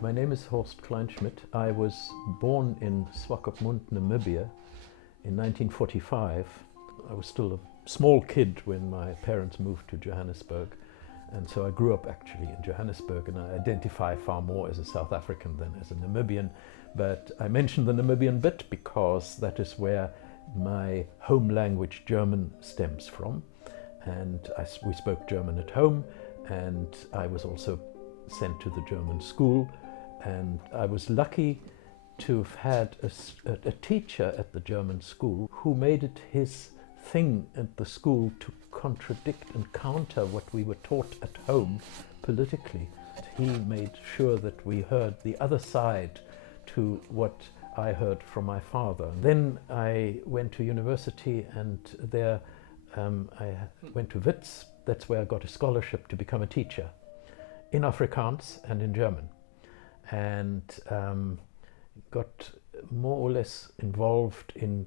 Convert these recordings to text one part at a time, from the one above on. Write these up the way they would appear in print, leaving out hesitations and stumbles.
My name is Horst Kleinschmidt. I was born in Swakopmund, Namibia in 1945. I was still a small kid when my parents moved to Johannesburg, and so I grew up actually in Johannesburg, and I identify far more as a South African than as a Namibian. But I mention the Namibian bit because that is where my home language German stems from, and we spoke German at home, and I was also sent to the German school, and I was lucky to have had a teacher at the German school who made it his thing at the school to contradict and counter what we were taught at home politically. He made sure that we heard the other side to what I heard from my father. Then I went to university, and there I went to Wits. That's where I got a scholarship to become a teacher in Afrikaans and in German, and got more or less involved in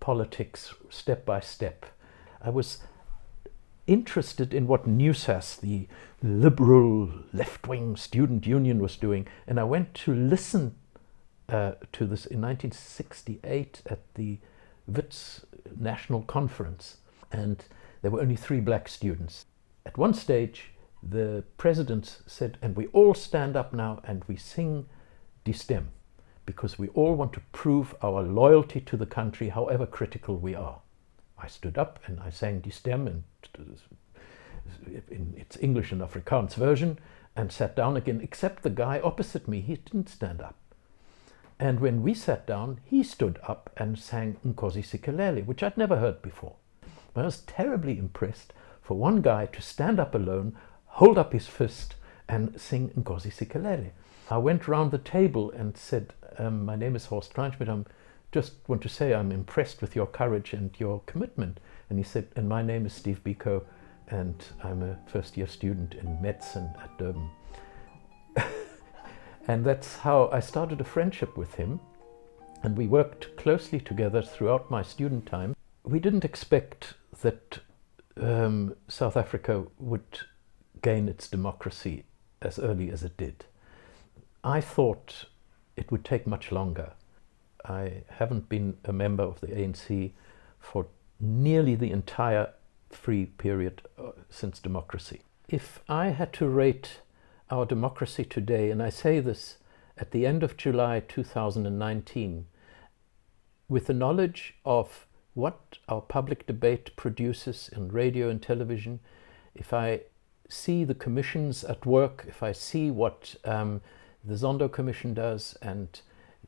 politics step by step. I was interested in what NUSAS, the liberal left-wing student union, was doing, and I went to listen to this in 1968 at the Wits National Conference, and there were only 3 black students. At one stage the president said, and we all stand up now and we sing Die Stem, because we all want to prove our loyalty to the country, however critical we are. I stood up and I sang Die Stem in its English and Afrikaans version, and sat down again, except the guy opposite me, he didn't stand up. And when we sat down, he stood up and sang Nkosi Sikelel, which I'd never heard before. I was terribly impressed for one guy to stand up alone, hold up his fist and sing Nkosi Sikelel. I went round the table and said, my name is Horst Kleinschmidt, I just want to say I'm impressed with your courage and your commitment. And he said, and my name is Steve Biko, and I'm a first-year student in medicine at Durban. And that's how I started a friendship with him, and we worked closely together throughout my student time. We didn't expect that South Africa would gain its democracy as early as it did. I thought it would take much longer. I haven't been a member of the ANC for nearly the entire free period since democracy. If I had to rate our democracy today, and I say this at the end of July 2019, with the knowledge of what our public debate produces in radio and television, if I see the commissions at work, if I see what the Zondo Commission does and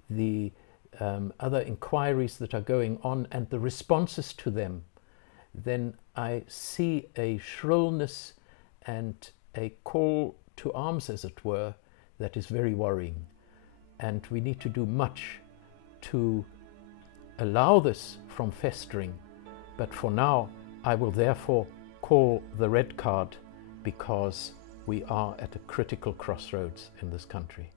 the other inquiries that are going on and the responses to them, then I see a shrillness and a call to arms, as it were, that is very worrying. And we need to do much to allow this from festering. But for now, I will therefore call the red card, because we are at a critical crossroads in this country.